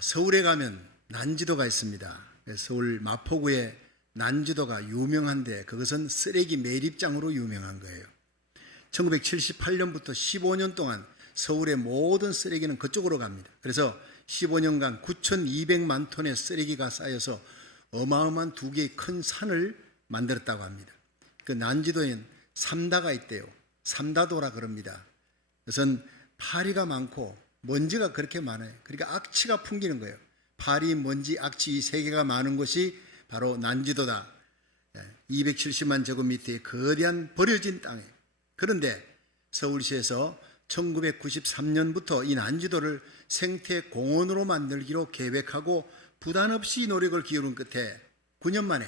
서울에 가면 난지도가 있습니다. 서울 마포구에 난지도가 유명한데 그것은 쓰레기 매립장으로 유명한 거예요. 1978년부터 15년 동안 서울의 모든 쓰레기는 그쪽으로 갑니다. 그래서 15년간 9,200만 톤의 쓰레기가 쌓여서 어마어마한 두 개의 큰 산을 만들었다고 합니다. 그 난지도에는 삼다가 있대요. 삼다도라 그럽니다. 그것은 파리가 많고 먼지가 그렇게 많아요. 그러니까 악취가 풍기는 거예요. 파리, 먼지, 악취 이 세 개가 많은 곳이 바로 난지도다. 270만 제곱미터의 거대한 버려진 땅에. 그런데 서울시에서 1993년부터 이 난지도를 생태공원으로 만들기로 계획하고 부담 없이 노력을 기울인 끝에 9년 만에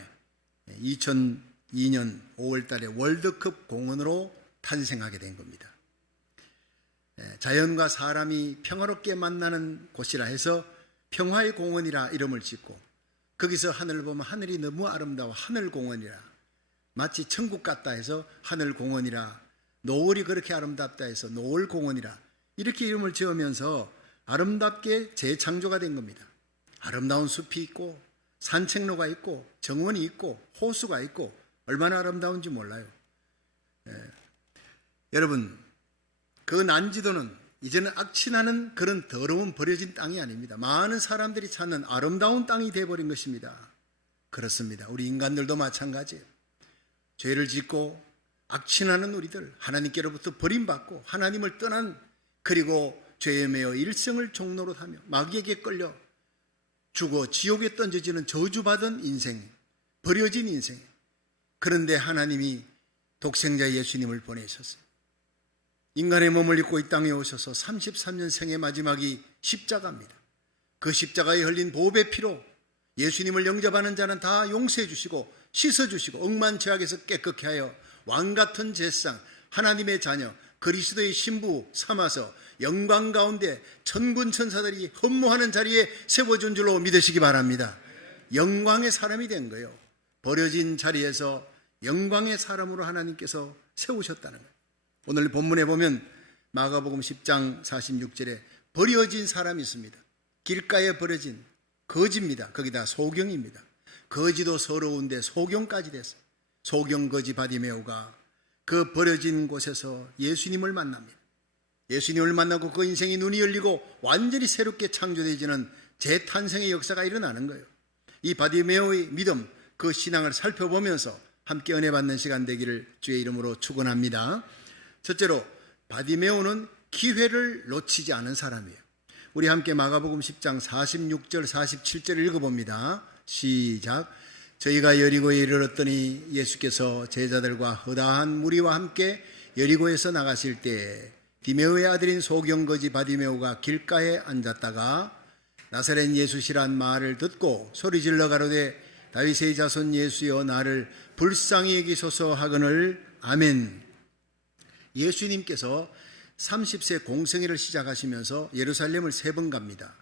2002년 5월 달에 월드컵 공원으로 탄생하게 된 겁니다. 자연과 사람이 평화롭게 만나는 곳이라 해서 평화의 공원이라 이름을 짓고 거기서 하늘을 보면 하늘이 너무 아름다워 하늘공원이라, 마치 천국 같다 해서 하늘공원이라, 노을이 그렇게 아름답다 해서 노을공원이라 이렇게 이름을 지으면서 아름답게 재창조가 된 겁니다. 아름다운 숲이 있고 산책로가 있고 정원이 있고 호수가 있고 얼마나 아름다운지 몰라요. 여러분, 그 난지도는 이제는 악취나는 그런 더러운 버려진 땅이 아닙니다. 많은 사람들이 찾는 아름다운 땅이 되어버린 것입니다. 그렇습니다. 우리 인간들도 마찬가지예요. 죄를 짓고 악취나는 우리들, 하나님께로부터 버림받고 하나님을 떠난, 그리고 죄에 매여 일생을 종로로 하며 마귀에게 끌려 죽어 지옥에 던져지는 저주받은 인생, 버려진 인생. 그런데 하나님이 독생자 예수님을 보내셨어요. 인간의 몸을 입고 이 땅에 오셔서 33년 생의 마지막이 십자가입니다. 그 십자가에 흘린 보배 피로 예수님을 영접하는 자는 다 용서해 주시고 씻어 주시고 억만 죄악에서 깨끗게 하여 왕같은 제사장, 하나님의 자녀, 그리스도의 신부 삼아서 영광 가운데 천군 천사들이 헌무하는 자리에 세워준 줄로 믿으시기 바랍니다. 영광의 사람이 된 거예요. 버려진 자리에서 영광의 사람으로 하나님께서 세우셨다는 거예요. 오늘 본문에 보면 마가복음 10장 46절에 버려진 사람이 있습니다. 길가에 버려진 거지입니다. 거기다 소경입니다. 거지도 서러운데 소경까지 됐어요. 소경 거지 바디메오가 그 버려진 곳에서 예수님을 만납니다. 예수님을 만나고 그 인생이 눈이 열리고 완전히 새롭게 창조되어지는 재탄생의 역사가 일어나는 거예요. 이 바디메오의 믿음, 그 신앙을 살펴보면서 함께 은혜 받는 시간 되기를 주의 이름으로 축원합니다. 첫째로 바디메오는 기회를 놓치지 않은 사람이에요. 우리 함께 마가복음 10장 46절 47절을 읽어봅니다. 시작. 저희가 여리고에 이르렀더니 예수께서 제자들과 허다한 무리와 함께 여리고에서 나가실 때 디메오의 아들인 소경거지 바디메오가 길가에 앉았다가 나사렛 예수시란 말을 듣고 소리질러 가로되 다윗의 자손 예수여 나를 불쌍히 여기소서 하거늘. 아멘. 예수님께서 30세 공생애를 시작하시면서 예루살렘을 3번 갑니다.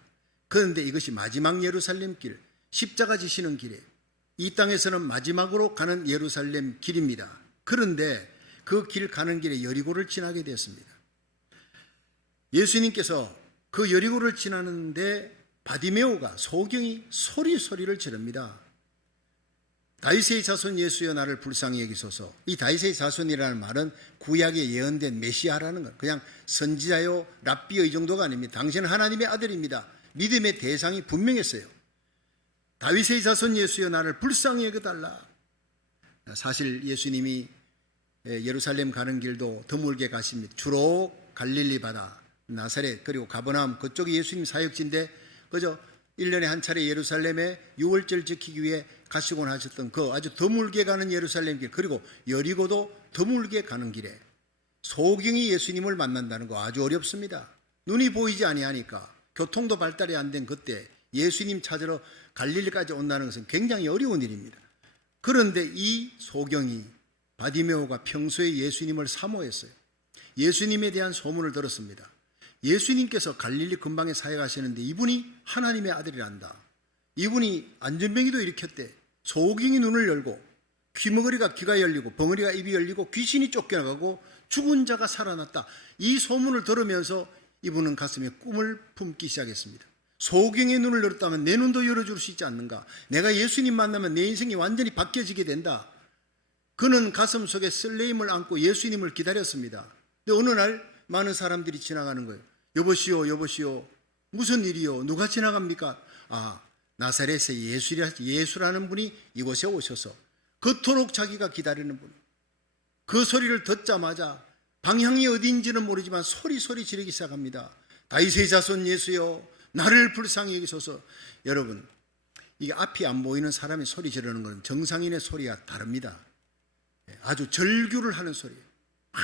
그런데 이것이 마지막 예루살렘 길, 십자가 지시는 길이에요. 이 땅에서는 마지막으로 가는 예루살렘 길입니다. 그런데 그 길 가는 길에 여리고를 지나게 되었습니다. 예수님께서 그 여리고를 지나는데 바디메오가, 소경이 소리를 지릅니다. 다윗의 자손 예수여 나를 불쌍히 여기소서. 이 다윗의 자손이라는 말은 구약에 예언된 메시아라는 것, 그냥 선지자요 랍비요 이 정도가 아닙니다. 당신은 하나님의 아들입니다. 믿음의 대상이 분명했어요. 다윗의 자손 예수여 나를 불쌍히 여겨달라. 사실 예수님이 예루살렘 가는 길도 드물게 가십니다. 주로 갈릴리 바다, 나사렛, 그리고 가버나움 그쪽이 예수님 사역지인데 그저 1년에 한 차례 예루살렘에 유월절 지키기 위해 가시곤 하셨던 그 아주 드물게 가는 예루살렘 길, 그리고 여리고도 드물게 가는 길에 소경이 예수님을 만난다는 거 아주 어렵습니다. 눈이 보이지 아니하니까, 교통도 발달이 안 된 그때 예수님 찾으러 갈릴리까지 온다는 것은 굉장히 어려운 일입니다. 그런데 이 소경이, 바디메오가 평소에 예수님을 사모했어요. 예수님에 대한 소문을 들었습니다. 예수님께서 갈릴리 근방에 사역하시는데 이분이 하나님의 아들이란다. 이분이 안전병이도 일으켰대. 소경이 눈을 열고 귀머거리가 귀가 열리고 벙어리가 입이 열리고 귀신이 쫓겨나가고 죽은 자가 살아났다. 이 소문을 들으면서 이분은 가슴에 꿈을 품기 시작했습니다. 소경의 눈을 열었다면 내 눈도 열어줄 수 있지 않는가? 내가 예수님 만나면 내 인생이 완전히 바뀌어지게 된다. 그는 가슴 속에 설레임을 안고 예수님을 기다렸습니다. 근데 어느 날 많은 사람들이 지나가는 거예요. 여보시오, 여보시오, 무슨 일이요? 누가 지나갑니까? 아, 나사렛의 예수라는 분이 이곳에 오셔서 그토록 자기가 기다리는 분. 그 소리를 듣자마자 방향이 어디인지는 모르지만 소리 지르기 시작합니다. 다윗의 자손 예수여, 나를 불쌍히 여기소서. 여러분, 이게 앞이 안 보이는 사람이 소리 지르는 것은 정상인의 소리가 다릅니다. 아주 절규를 하는 소리예요. 막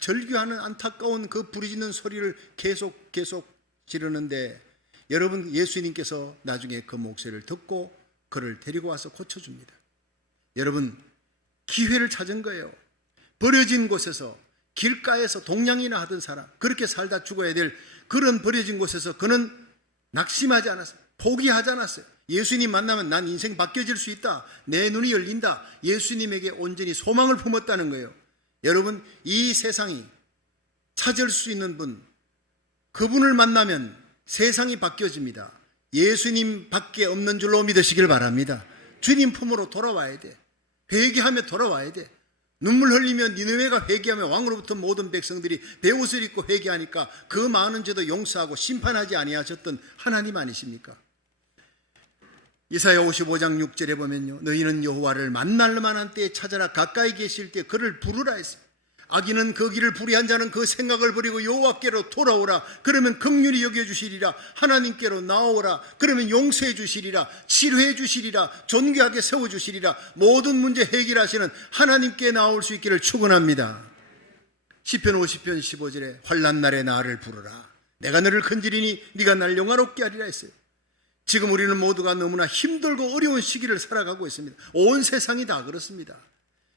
절규하는 안타까운 그 부르짖는 소리를 계속 지르는데, 여러분, 예수님께서 나중에 그 목소리를 듣고 그를 데리고 와서 고쳐줍니다. 여러분, 기회를 찾은 거예요. 버려진 곳에서, 길가에서 동냥이나 하던 사람, 그렇게 살다 죽어야 될 그런 버려진 곳에서 그는 낙심하지 않았어요. 포기하지 않았어요. 예수님 만나면 난 인생 바뀌어질 수 있다. 내 눈이 열린다. 예수님에게 온전히 소망을 품었다는 거예요. 여러분, 이 세상이 찾을 수 있는 분, 그분을 만나면 세상이 바뀌어집니다. 예수님 밖에 없는 줄로 믿으시길 바랍니다. 주님 품으로 돌아와야 돼. 회개하며 돌아와야 돼. 눈물 흘리며 니느웨가 회개하며 왕으로부터 모든 백성들이 베옷을 입고 회개하니까 그 많은 죄도 용서하고 심판하지 아니하셨던 하나님 아니십니까? 이사야 55장 6절에 보면요, 너희는 여호와를 만날 만한 때에 찾아라. 가까이 계실 때 그를 부르라 했어요. 악인은 그 길을 불의한 자는 그 생각을 버리고 여호와께로 돌아오라. 그러면 긍휼히 여겨주시리라. 하나님께로 나오라. 그러면 용서해 주시리라. 치료해 주시리라. 존귀하게 세워주시리라. 모든 문제 해결하시는 하나님께 나올 수 있기를 축원합니다. 시편 50편 15절에 환난 날에 나를 부르라. 내가 너를 건지리니 네가 날 영화롭게 하리라 했어요. 지금 우리는 모두가 너무나 힘들고 어려운 시기를 살아가고 있습니다. 온 세상이 다 그렇습니다.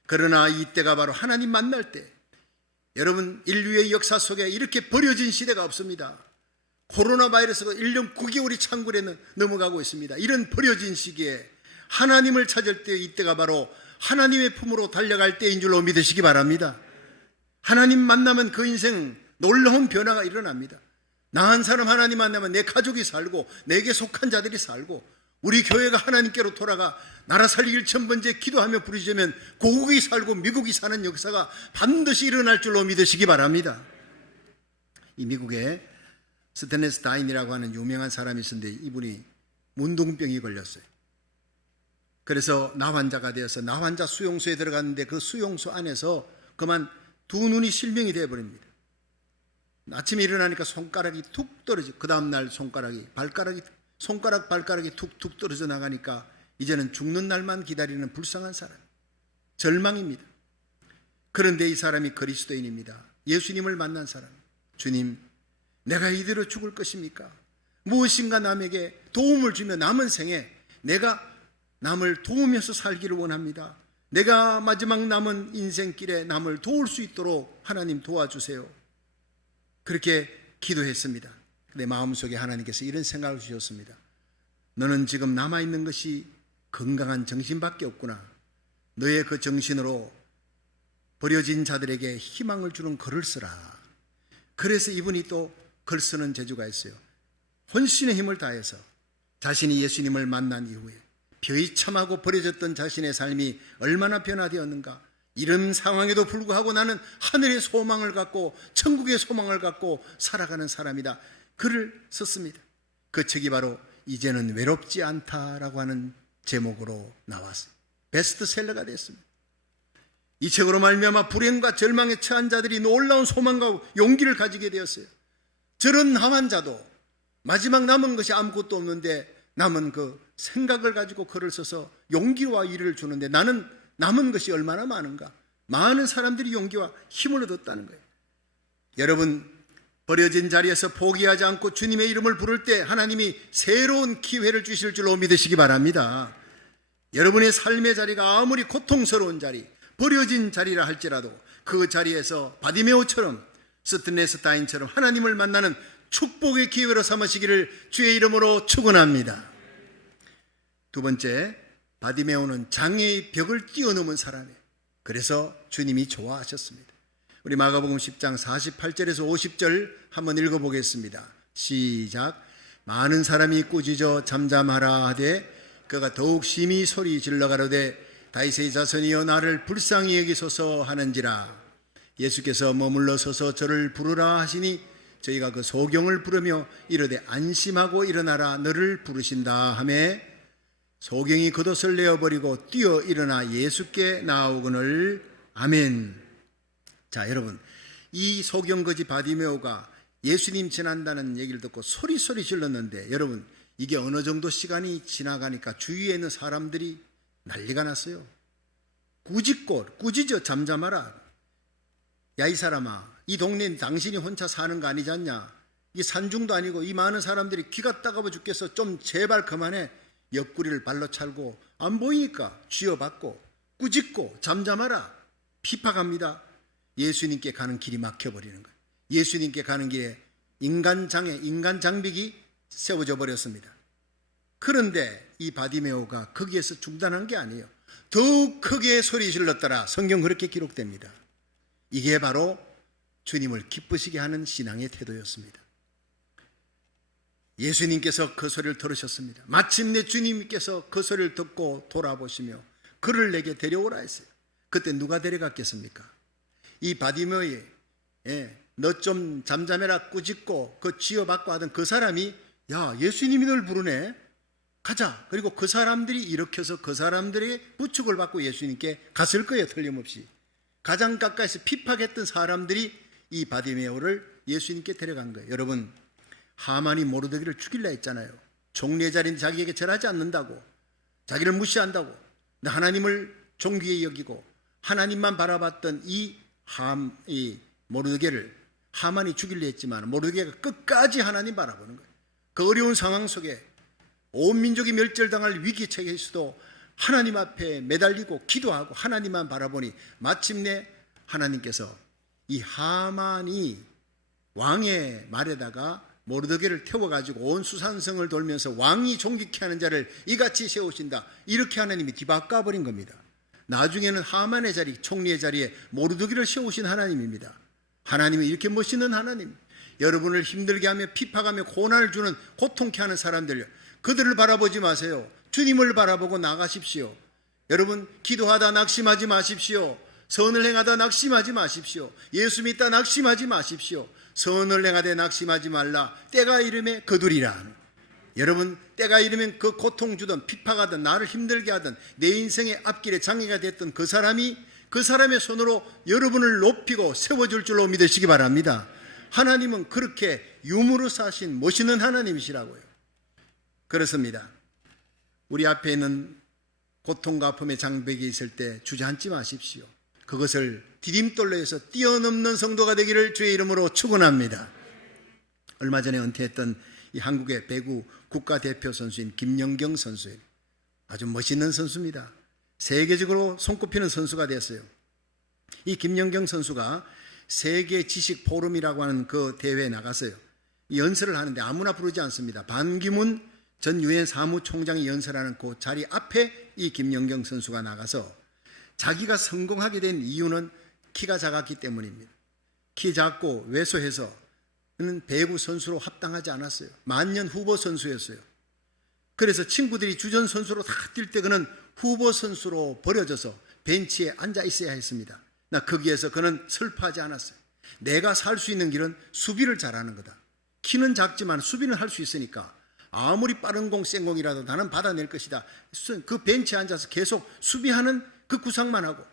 그러나 이때가 바로 하나님 만날 때, 여러분, 인류의 역사 속에 이렇게 버려진 시대가 없습니다. 코로나 바이러스가 1년 9개월이 창궐에 넘어가고 있습니다. 이런 버려진 시기에 하나님을 찾을 때, 이때가 바로 하나님의 품으로 달려갈 때인 줄로 믿으시기 바랍니다. 하나님 만나면 그 인생 놀라운 변화가 일어납니다. 나 한 사람 하나님 만나면 내 가족이 살고 내게 속한 자들이 살고, 우리 교회가 하나님께로 돌아가 나라 살리길 천번째 기도하며 부르짖으면 고국이 살고 미국이 사는 역사가 반드시 일어날 줄로 믿으시기 바랍니다. 이 미국에 스테네스 다인이라고 하는 유명한 사람이 있었는데, 이분이 문둥병이 걸렸어요. 그래서 나환자가 되어서 나환자 수용소에 들어갔는데, 그 수용소 안에서 그만 두 눈이 실명이 되어버립니다. 아침에 일어나니까 손가락이 툭 떨어지고, 그 다음날 발가락이 툭툭 떨어져 나가니까 이제는 죽는 날만 기다리는 불쌍한 사람, 절망입니다. 그런데 이 사람이 그리스도인입니다. 예수님을 만난 사람. 주님, 내가 이대로 죽을 것입니까? 무엇인가 남에게 도움을 주며 남은 생에 내가 남을 도우면서 살기를 원합니다. 내가 마지막 남은 인생길에 남을 도울 수 있도록 하나님 도와주세요. 그렇게 기도했습니다. 내 마음속에 하나님께서 이런 생각을 주셨습니다. 너는 지금 남아있는 것이 건강한 정신밖에 없구나. 너의 그 정신으로 버려진 자들에게 희망을 주는 글을 쓰라. 그래서 이분이 또 글 쓰는 재주가 있어요. 혼신의 힘을 다해서 자신이 예수님을 만난 이후에 비참하고 버려졌던 자신의 삶이 얼마나 변화되었는가. 이런 상황에도 불구하고 나는 하늘의 소망을 갖고 천국의 소망을 갖고 살아가는 사람이다. 글을 썼습니다. 그 책이 바로 이제는 외롭지 않다라고 하는 제목으로 나왔어요. 베스트셀러가 됐습니다. 이 책으로 말미암아 불행과 절망에 처한 자들이 놀라운 소망과 용기를 가지게 되었어요. 저런 나환자도 마지막 남은 것이 아무것도 없는데 남은 그 생각을 가지고 글을 써서 용기와 위로를 주는데, 나는 남은 것이 얼마나 많은가. 많은 사람들이 용기와 힘을 얻었다는 거예요. 여러분, 버려진 자리에서 포기하지 않고 주님의 이름을 부를 때 하나님이 새로운 기회를 주실 줄로 믿으시기 바랍니다. 여러분의 삶의 자리가 아무리 고통스러운 자리, 버려진 자리라 할지라도 그 자리에서 바디메오처럼, 스테네스 다인처럼 하나님을 만나는 축복의 기회로 삼으시기를 주의 이름으로 축원합니다. 두 번째, 바디메오는 장애의 벽을 뛰어넘은 사람이에요. 그래서 주님이 좋아하셨습니다. 우리 마가복음 10장 48절에서 50절 한번 읽어보겠습니다. 시작. 많은 사람이 꾸짖어 잠잠하라 하되 그가 더욱 심히 소리 질러 가로되 다윗의 자손이여 나를 불쌍히 여기소서 하는지라. 예수께서 머물러 서서 저를 부르라 하시니 저희가 그 소경을 부르며 이르되 안심하고 일어나라 너를 부르신다 하매 소경이 겉옷을 내어버리고 뛰어 일어나 예수께 나오거늘. 아멘. 자, 여러분, 이 소경거지 바디메오가 예수님 지난다는 얘기를 듣고 소리 질렀는데, 여러분, 이게 어느 정도 시간이 지나가니까 주위에 있는 사람들이 난리가 났어요. 꾸짖어 잠잠하라. 야, 이 사람아, 이 동네엔 당신이 혼자 사는 거 아니지 않냐? 이 산중도 아니고 이 많은 사람들이 귀가 따가워 죽겠어. 좀 제발 그만해. 옆구리를 발로 찰고 안 보이니까 쥐어받고 꾸짖고 잠잠하라. 핍박합니다. 예수님께 가는 길이 막혀버리는 거예요. 예수님께 가는 길에 인간 장벽이 세워져 버렸습니다. 그런데 이 바디메오가 거기에서 중단한 게 아니에요. 더욱 크게 소리 질렀더라. 성경 그렇게 기록됩니다. 이게 바로 주님을 기쁘시게 하는 신앙의 태도였습니다. 예수님께서 그 소리를 들으셨습니다. 마침내 주님께서 그 소리를 듣고 돌아보시며 그를 내게 데려오라 했어요. 그때 누가 데려갔겠습니까? 이 바디메오의 너 좀 잠잠해라 꾸짖고 그 쥐어받고 하던 그 사람이 야, 예수님이 널 부르네, 가자. 그리고 그 사람들이 일으켜서 그 사람들의 부축을 받고 예수님께 갔을 거예요. 틀림없이. 가장 가까이서 핍박했던 사람들이 이 바디메오를 예수님께 데려간 거예요. 여러분, 하만이 모르드기를 죽일라 했잖아요. 종례 자리인 자기에게 절하지 않는다고, 자기를 무시한다고, 하나님을 존귀히 여기고 하나님만 바라봤던 이 모르드게를 하만이 죽일려 했지만 모르드게가 끝까지 하나님 바라보는 거예요. 그 어려운 상황 속에 온 민족이 멸절당할 위기책에서도 하나님 앞에 매달리고 기도하고 하나님만 바라보니 마침내 하나님께서 이 하만이 왕의 말에다가 모르드게를 태워가지고 온 수산성을 돌면서 왕이 존귀케 하는 자를 이같이 세우신다, 이렇게 하나님이 뒤바꿔버린 겁니다. 나중에는 하만의 자리, 총리의 자리에 모르드게를 세우신 하나님입니다. 하나님은 이렇게 멋있는 하나님. 여러분을 힘들게 하며 핍박하며 고난을 주는, 고통케 하는 사람들, 그들을 바라보지 마세요. 주님을 바라보고 나가십시오. 여러분, 기도하다 낙심하지 마십시오. 선을 행하다 낙심하지 마십시오. 예수 믿다 낙심하지 마십시오. 선을 행하되 낙심하지 말라. 때가 이르매 거두리라. 여러분, 때가 이르면 그 고통 주던 핍박하던 나를 힘들게 하던 내 인생의 앞길에 장애가 됐던 그 사람이 그 사람의 손으로 여러분을 높이고 세워줄 줄로 믿으시기 바랍니다. 하나님은 그렇게 유무로 사신 멋있는 하나님이시라고요. 그렇습니다. 우리 앞에 있는 고통과 아픔의 장벽이 있을 때 주저앉지 마십시오. 그것을 디딤돌로 해서 뛰어넘는 성도가 되기를 주의 이름으로 축원합니다. 얼마 전에 은퇴했던 이 한국의 배구 국가대표 선수인 김연경 선수예요. 아주 멋있는 선수입니다. 세계적으로 손꼽히는 선수가 됐어요. 이 김연경 선수가 세계 지식 포럼이라고 하는 그 대회에 나갔어요. 연설을 하는데 아무나 부르지 않습니다. 반기문 전 유엔 사무총장이 연설하는 그 자리 앞에 이 김연경 선수가 나가서 자기가 성공하게 된 이유는 키가 작았기 때문입니다. 키 작고 왜소해서 그는 배구 선수로 합당하지 않았어요. 만년 후보 선수였어요. 그래서 친구들이 주전 선수로 다 뛸 때 그는 후보 선수로 버려져서 벤치에 앉아 있어야 했습니다. 거기에서 그는 슬퍼하지 않았어요. 내가 살 수 있는 길은 수비를 잘하는 거다. 키는 작지만 수비는 할 수 있으니까 아무리 빠른 공, 센 공이라도 나는 받아낼 것이다. 그 벤치에 앉아서 계속 수비하는 그 구상만 하고,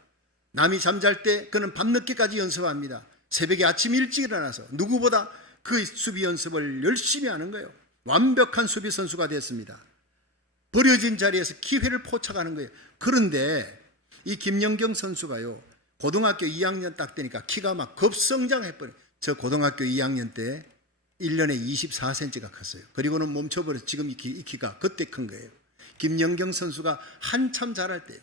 남이 잠잘 때 그는 밤늦게까지 연습합니다. 새벽에 아침 일찍 일어나서 누구보다 그 수비 연습을 열심히 하는 거예요. 완벽한 수비 선수가 됐습니다. 버려진 자리에서 기회를 포착하는 거예요. 그런데 이 김연경 선수가요, 고등학교 2학년 딱 되니까 키가 막 급성장해버려요. 저 고등학교 2학년 때 1년에 24cm가 컸어요. 그리고는 멈춰버려서 지금 이 키가 그때 큰 거예요. 김연경 선수가 한참 자랄 때.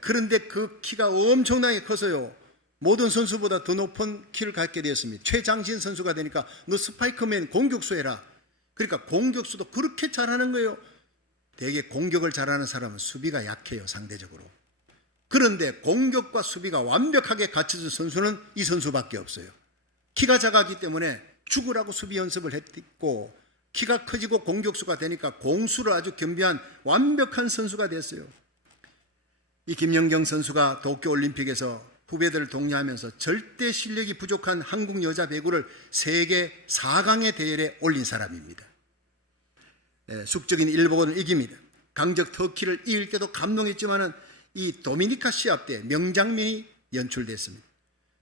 그런데 그 키가 엄청나게 커서요, 모든 선수보다 더 높은 키를 갖게 되었습니다. 최장신 선수가 되니까 너 스파이크맨 공격수 해라. 그러니까 공격수도 그렇게 잘하는 거예요. 되게 공격을 잘하는 사람은 수비가 약해요, 상대적으로. 그런데 공격과 수비가 완벽하게 갖춰진 선수는 이 선수밖에 없어요. 키가 작았기 때문에 죽으라고 수비 연습을 했고 키가 커지고 공격수가 되니까 공수를 아주 겸비한 완벽한 선수가 됐어요. 이 김연경 선수가 도쿄올림픽에서 후배들을 독려하면서 절대 실력이 부족한 한국 여자 배구를 세계 4강의 대열에 올린 사람입니다. 숙적인 일본을 이깁니다. 강적 터키를 이길 때도 감동했지만은 이 도미니카 시합 때 명장면이 연출됐습니다.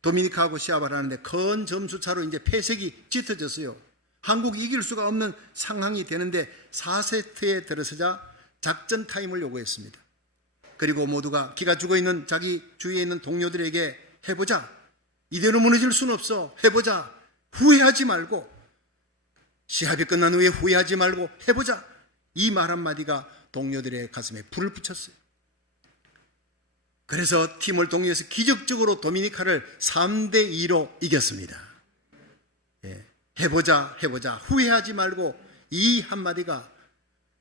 도미니카하고 시합을 하는데 큰 점수차로 이제 패색이 짙어졌어요. 한국이 이길 수가 없는 상황이 되는데 4세트에 들어서자 작전 타임을 요구했습니다. 그리고 모두가 기가 죽어있는 자기 주위에 있는 동료들에게 해보자, 이대로 무너질 수는 없어, 해보자, 후회하지 말고, 시합이 끝난 후에 후회하지 말고 해보자, 이 말 한마디가 동료들의 가슴에 불을 붙였어요. 그래서 팀을 독려해서 기적적으로 도미니카를 3대2로 이겼습니다. 해보자, 후회하지 말고, 이 한마디가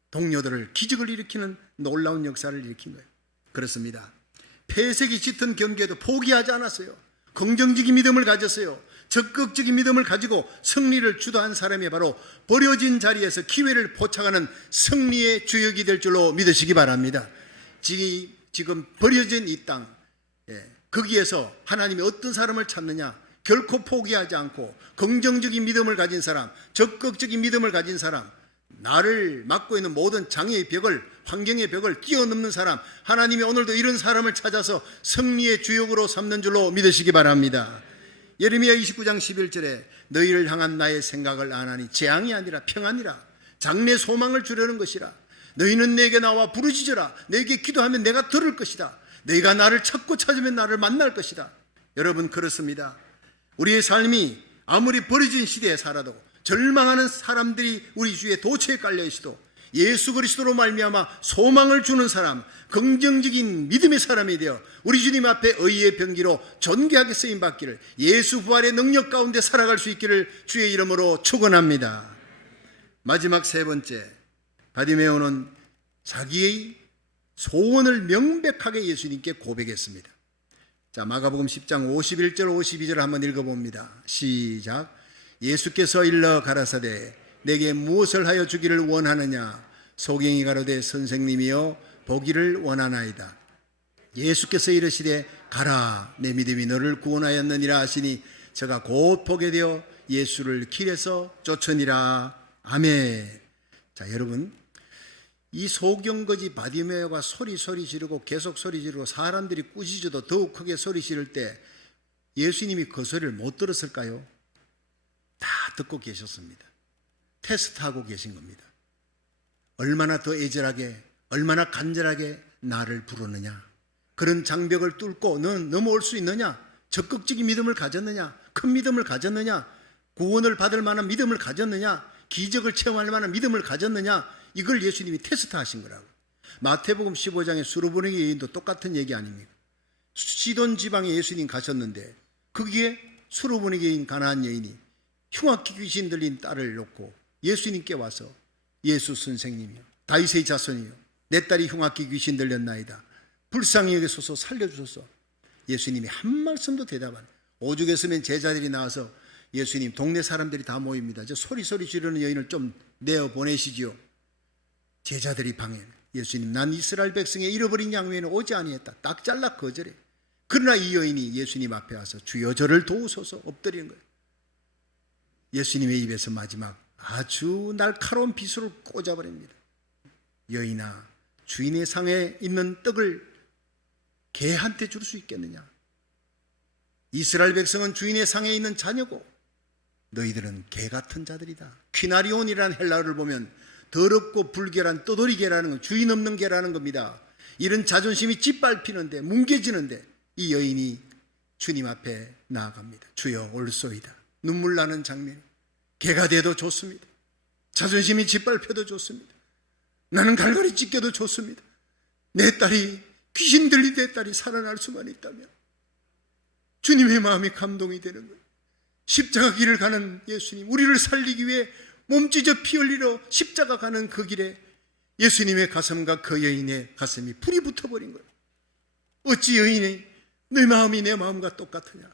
동료들을 기적을 일으키는 놀라운 역사를 일으킨 거예요. 그렇습니다. 패색이 짙은 경기에도 포기하지 않았어요. 긍정적인 믿음을 가졌어요. 적극적인 믿음을 가지고 승리를 주도한 사람이 바로 버려진 자리에서 기회를 포착하는 승리의 주역이 될 줄로 믿으시기 바랍니다. 지금 버려진 이 땅, 거기에서 하나님이 어떤 사람을 찾느냐, 결코 포기하지 않고 긍정적인 믿음을 가진 사람, 적극적인 믿음을 가진 사람, 나를 막고 있는 모든 장애의 벽을, 환경의 벽을 뛰어넘는 사람, 하나님이 오늘도 이런 사람을 찾아서 승리의 주역으로 삼는 줄로 믿으시기 바랍니다. 예레미야 29장 11절에 너희를 향한 나의 생각을 아나니 재앙이 아니라 평안이라, 장래 소망을 주려는 것이라. 너희는 내게 나와 부르짖어라. 내게 기도하면 내가 들을 것이다. 너희가 나를 찾고 찾으면 나를 만날 것이다. 여러분, 그렇습니다. 우리의 삶이 아무리 버려진 시대에 살아도, 절망하는 사람들이 우리 주위에 도처에 깔려 있어도 예수 그리스도로 말미암아 소망을 주는 사람, 긍정적인 믿음의 사람이 되어 우리 주님 앞에 의의 병기로 존귀하게 쓰임 받기를, 예수 부활의 능력 가운데 살아갈 수 있기를 주의 이름으로 축원합니다. 마지막 세 번째, 바디메오는 자기의 소원을 명백하게 예수님께 고백했습니다. 자, 마가복음 10장 51절 52절 한번 읽어봅니다. 시작. 예수께서 일러 가라사대 내게 무엇을 하여 주기를 원하느냐. 소경이 가로되 선생님이여 보기를 원하나이다. 예수께서 이르시되 가라, 내 믿음이 너를 구원하였느니라 하시니 저가 곧 보게 되어 예수를 길에서 쫓으니라. 아멘. 자, 여러분, 이 소경거지 바디메오가 소리 지르고 계속 소리 지르고 사람들이 꾸짖어도 더욱 크게 소리 지를 때 예수님이 그 소리를 못 들었을까요? 다 듣고 계셨습니다. 테스트하고 계신 겁니다. 얼마나 더 애절하게, 얼마나 간절하게 나를 부르느냐, 그런 장벽을 뚫고 넌 넘어올 수 있느냐, 적극적인 믿음을 가졌느냐, 큰 믿음을 가졌느냐, 구원을 받을 만한 믿음을 가졌느냐, 기적을 체험할 만한 믿음을 가졌느냐, 이걸 예수님이 테스트하신 거라고. 마태복음 15장의 수르보니게 여인도 똑같은 얘기 아닙니까? 시돈 지방에 예수님 가셨는데 거기에 수르보니게 여인, 가나안 여인이 흉악기 귀신 들린 딸을 놓고 예수님께 와서 예수 선생님이요, 다윗의 자손이요, 내 딸이 흉악기 귀신 들렸나이다. 불쌍히 여기소서, 살려주소서. 예수님이 한 말씀도 대답 안 해요. 오죽했으면 제자들이 나와서 예수님, 동네 사람들이 다 모입니다. 저 소리 지르는 여인을 좀 내어 보내시지요. 제자들이 방해. 예수님, 난 이스라엘 백성의 잃어버린 양 외에는 오지 아니했다. 딱 잘라 거절해. 그러나 이 여인이 예수님 앞에 와서 주여 저를 도우소서 엎드리는 거예요. 예수님의 입에서 마지막 아주 날카로운 비수를 꽂아버립니다. 여인아, 주인의 상에 있는 떡을 개한테 줄 수 있겠느냐? 이스라엘 백성은 주인의 상에 있는 자녀고 너희들은 개 같은 자들이다. 퀴나리온이라는 헬라어를 보면 더럽고 불결한 떠돌이 개라는 건, 주인 없는 개라는 겁니다. 이런 자존심이 짓밟히는데, 뭉개지는데 이 여인이 주님 앞에 나아갑니다. 주여 올소이다. 눈물 나는 장면. 개가 돼도 좋습니다. 자존심이 짓밟혀도 좋습니다. 나는 갈갈이 찢겨도 좋습니다. 내 딸이, 귀신 들린 내 딸이 살아날 수만 있다면. 주님의 마음이 감동이 되는 거예요. 십자가 길을 가는 예수님, 우리를 살리기 위해 몸찢어 피 흘리러 십자가 가는 그 길에 예수님의 가슴과 그 여인의 가슴이 불이 붙어버린 거예요. 어찌 여인이 내 마음이 내 마음과 똑같으냐?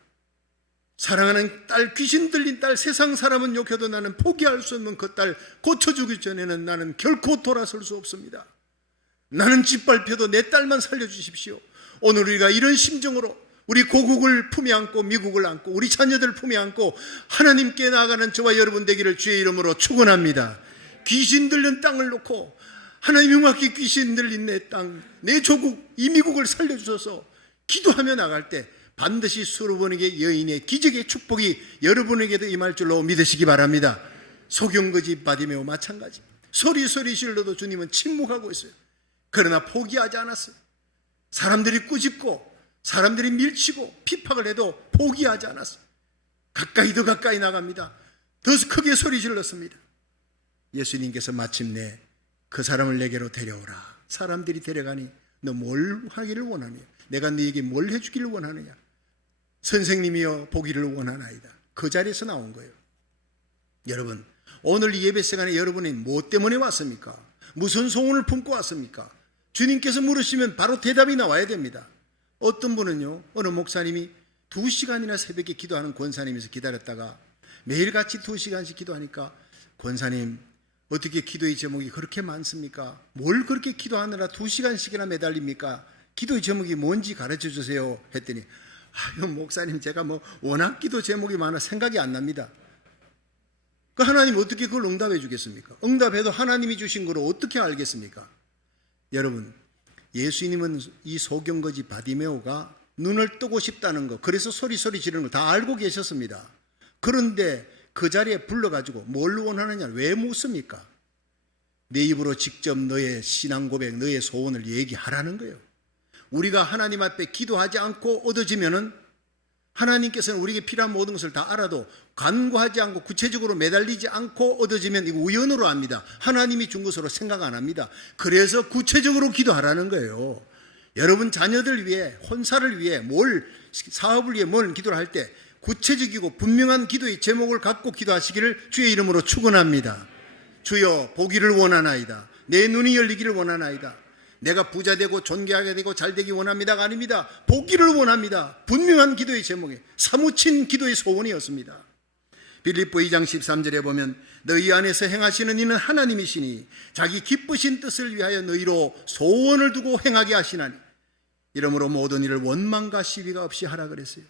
사랑하는 딸, 귀신 들린 딸, 세상 사람은 욕해도 나는 포기할 수 없는 그 딸 고쳐주기 전에는 나는 결코 돌아설 수 없습니다. 나는 짓밟혀도 내 딸만 살려주십시오. 오늘 우리가 이런 심정으로 우리 고국을 품에 안고 미국을 안고 우리 자녀들 품에 안고 하나님께 나아가는 저와 여러분 되기를 주의 이름으로 축원합니다. 귀신 들린 땅을 놓고 하나님 흉악히 귀신 들린 내 땅, 내 조국, 이 미국을 살려주셔서 기도하며 나갈 때 반드시 수르보니게 여인의 기적의 축복이 여러분에게도 임할 줄로 믿으시기 바랍니다. 소경거지 바디메오 마찬가지. 소리 질러도 주님은 침묵하고 있어요. 그러나 포기하지 않았어요. 사람들이 꾸짖고 사람들이 밀치고 핍박을 해도 포기하지 않았어요. 가까이 더 가까이 나갑니다. 더 크게 소리 질렀습니다. 예수님께서 마침내 그 사람을 내게로 데려오라. 사람들이 데려가니 너 뭘 하기를 원하느냐? 내가 너에게 뭘 해주기를 원하느냐? 선생님이여 보기를 원하나이다. 그 자리에서 나온 거예요. 여러분, 오늘 이 예배 시간에 여러분이 뭐 때문에 왔습니까? 무슨 소원을 품고 왔습니까? 주님께서 물으시면 바로 대답이 나와야 됩니다. 어떤 분은요, 어느 목사님이 2시간이나 새벽에 기도하는 권사님에서 기다렸다가 매일같이 2시간씩 기도하니까 권사님, 어떻게 기도의 제목이 그렇게 많습니까? 뭘 그렇게 기도하느라 2시간씩이나 매달립니까? 기도의 제목이 뭔지 가르쳐 주세요 했더니 목사님 제가 워낙 기도 제목이 많아 생각이 안 납니다. 그 하나님 어떻게 그걸 응답해 주겠습니까? 응답해도 하나님이 주신 걸 어떻게 알겠습니까? 여러분, 예수님은 이 소경거지 바디메오가 눈을 뜨고 싶다는 거, 그래서 소리 지르는 걸 다 알고 계셨습니다. 그런데 그 자리에 불러가지고 뭘 원하느냐, 왜 묻습니까? 내 입으로 직접 너의 신앙 고백, 너의 소원을 얘기하라는 거예요. 우리가 하나님 앞에 기도하지 않고 얻어지면은 하나님께서는 우리에게 필요한 모든 것을 다 알아도 간구하지 않고 구체적으로 매달리지 않고 얻어지면 이거 우연으로 합니다. 하나님이 준 것으로 생각 안 합니다. 그래서 구체적으로 기도하라는 거예요. 여러분 자녀들 위해, 혼사를 위해, 사업을 위해 뭘 기도를 할 때 구체적이고 분명한 기도의 제목을 갖고 기도하시기를 주의 이름으로 축원합니다. 주여 보기를 원하나이다. 내 눈이 열리기를 원하나이다. 내가 부자 되고 존귀하게 되고 잘 되기 원합니다가 아닙니다. 보기를 원합니다. 분명한 기도의 제목에 사무친 기도의 소원이었습니다. 빌립보 2장 13절에 보면 너희 안에서 행하시는 이는 하나님이시니 자기 기쁘신 뜻을 위하여 너희로 소원을 두고 행하게 하시나니 이러므로 모든 일을 원망과 시비가 없이 하라 그랬어요.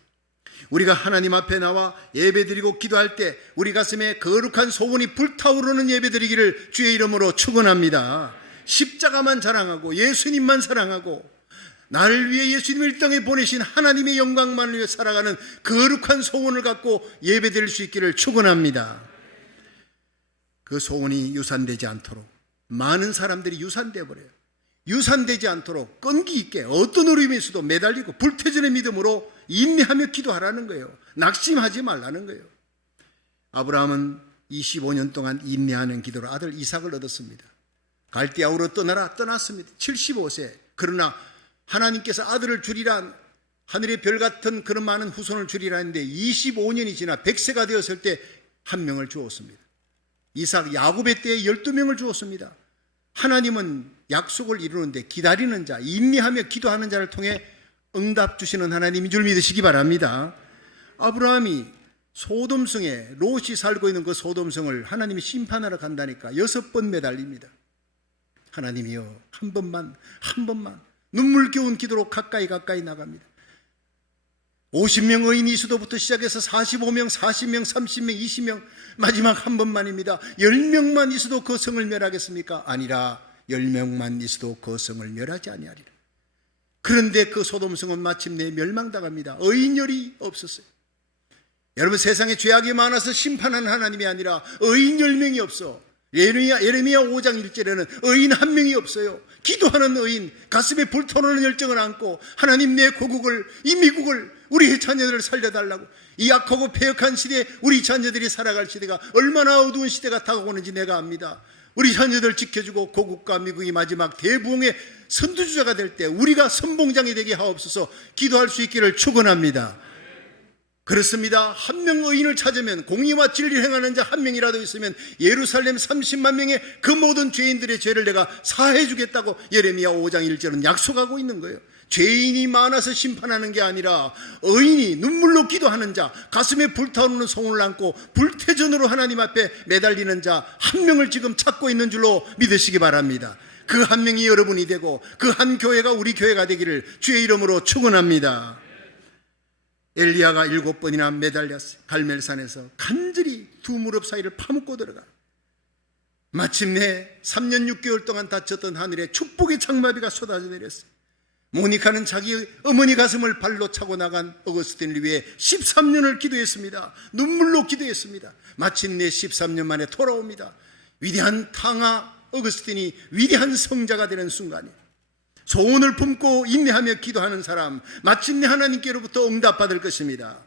우리가 하나님 앞에 나와 예배드리고 기도할 때 우리 가슴에 거룩한 소원이 불타오르는 예배드리기를 주의 이름으로 축원합니다. 십자가만 자랑하고 예수님만 사랑하고 나를 위해 예수님을 이 땅에 보내신 하나님의 영광만을 위해 살아가는 거룩한 소원을 갖고 예배드릴 수 있기를 축원합니다. 그 소원이 유산되지 않도록 많은 사람들이 유산되어 버려요. 유산되지 않도록 끈기 있게 어떤 어려움에 있어도 매달리고 불태전의 믿음으로 인내하며 기도하라는 거예요. 낙심하지 말라는 거예요. 아브라함은 25년 동안 인내하는 기도로 아들 이삭을 얻었습니다. 갈대아우로 떠났습니다. 75세. 그러나 하나님께서 아들을 주리라, 하늘의 별 같은 그런 많은 후손을 주리라 했는데 25년이 지나 100세가 되었을 때 한 명을 주었습니다. 이삭, 야곱의 때에 12명을 주었습니다. 하나님은 약속을 이루는데 기다리는 자, 인내하며 기도하는 자를 통해 응답 주시는 하나님인 줄 믿으시기 바랍니다. 아브라함이 소돔성에 롯이 살고 있는 그 소돔성을 하나님이 심판하러 간다니까 6번 매달립니다. 하나님이여 한 번만 눈물겨운 기도로 가까이 나갑니다. 50명 의인 이수도부터 시작해서 45명, 40명, 30명, 20명 마지막 한 번만입니다. 10명만 있어도 그 성을 멸하겠습니까? 아니라 10명만 있어도 그 성을 멸하지 아니하리라. 그런데 그 소돔성은 마침내 멸망당합니다. 의인열이 없었어요. 여러분 세상에 죄악이 많아서 심판하는 하나님이 아니라 의인 10명이 없어. 예레미야 5장 1절에는 의인 한 명이 없어요. 기도하는 의인, 가슴에 불타오르는 열정을 안고 하나님 내 고국을, 이 미국을, 우리의 자녀들을 살려달라고. 이 악하고 폐역한 시대에 우리 자녀들이 살아갈 시대가 얼마나 어두운 시대가 다가오는지 내가 압니다. 우리 자녀들 지켜주고 고국과 미국이 마지막 대부흥의 선두주자가 될 때 우리가 선봉장이 되게 하옵소서. 기도할 수 있기를 축원합니다. 그렇습니다. 한 명 의인을 찾으면, 공의와 진리를 행하는 자 한 명이라도 있으면 예루살렘 30만 명의 그 모든 죄인들의 죄를 내가 사해 주겠다고 예레미야 5장 1절은 약속하고 있는 거예요. 죄인이 많아서 심판하는 게 아니라 의인이 눈물로 기도하는 자, 가슴에 불타오르는 소원을 안고 불태전으로 하나님 앞에 매달리는 자 한 명을 지금 찾고 있는 줄로 믿으시기 바랍니다. 그 한 명이 여러분이 되고 그 한 교회가 우리 교회가 되기를 주의 이름으로 축원합니다. 엘리야가 7번이나 매달렸어요. 갈멜산에서 간절히 두 무릎 사이를 파묻고 들어가. 마침내 3년 6개월 동안 닫혔던 하늘에 축복의 장마비가 쏟아져 내렸어요. 모니카는 자기 어머니 가슴을 발로 차고 나간 어거스틴을 위해 13년을 기도했습니다. 눈물로 기도했습니다. 마침내 13년 만에 돌아옵니다. 위대한 탕아 어거스틴이 위대한 성자가 되는 순간에 소원을 품고 인내하며 기도하는 사람 마침내 하나님께로부터 응답받을 것입니다.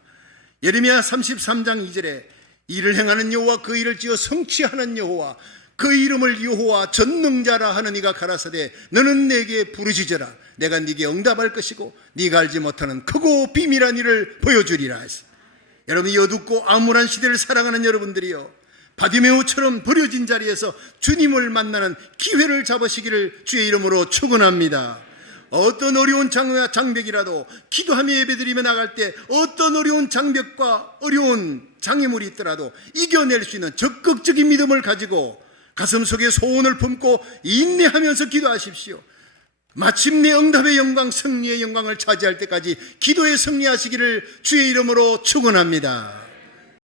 예레미야 33장 2절에 이를 행하는 여호와 그 일을 지어 성취하는 여호와 그 이름을 여호와 전능자라 하는 이가 가라사대 너는 내게 부르짖어라 내가 네게 응답할 것이고 네가 알지 못하는 크고 비밀한 일을 보여주리라 했습니다. 여러분, 이 어둡고 암울한 시대를 살아가는 여러분들이요, 바디메오처럼 버려진 자리에서 주님을 만나는 기회를 잡으시기를 주의 이름으로 축원합니다. 어떤 어려운 장벽이라도 기도하며 예배드리며 나갈 때 어떤 어려운 장벽과 어려운 장애물이 있더라도 이겨낼 수 있는 적극적인 믿음을 가지고 가슴속에 소원을 품고 인내하면서 기도하십시오. 마침내 응답의 영광, 승리의 영광을 차지할 때까지 기도에 승리하시기를 주의 이름으로 축원합니다.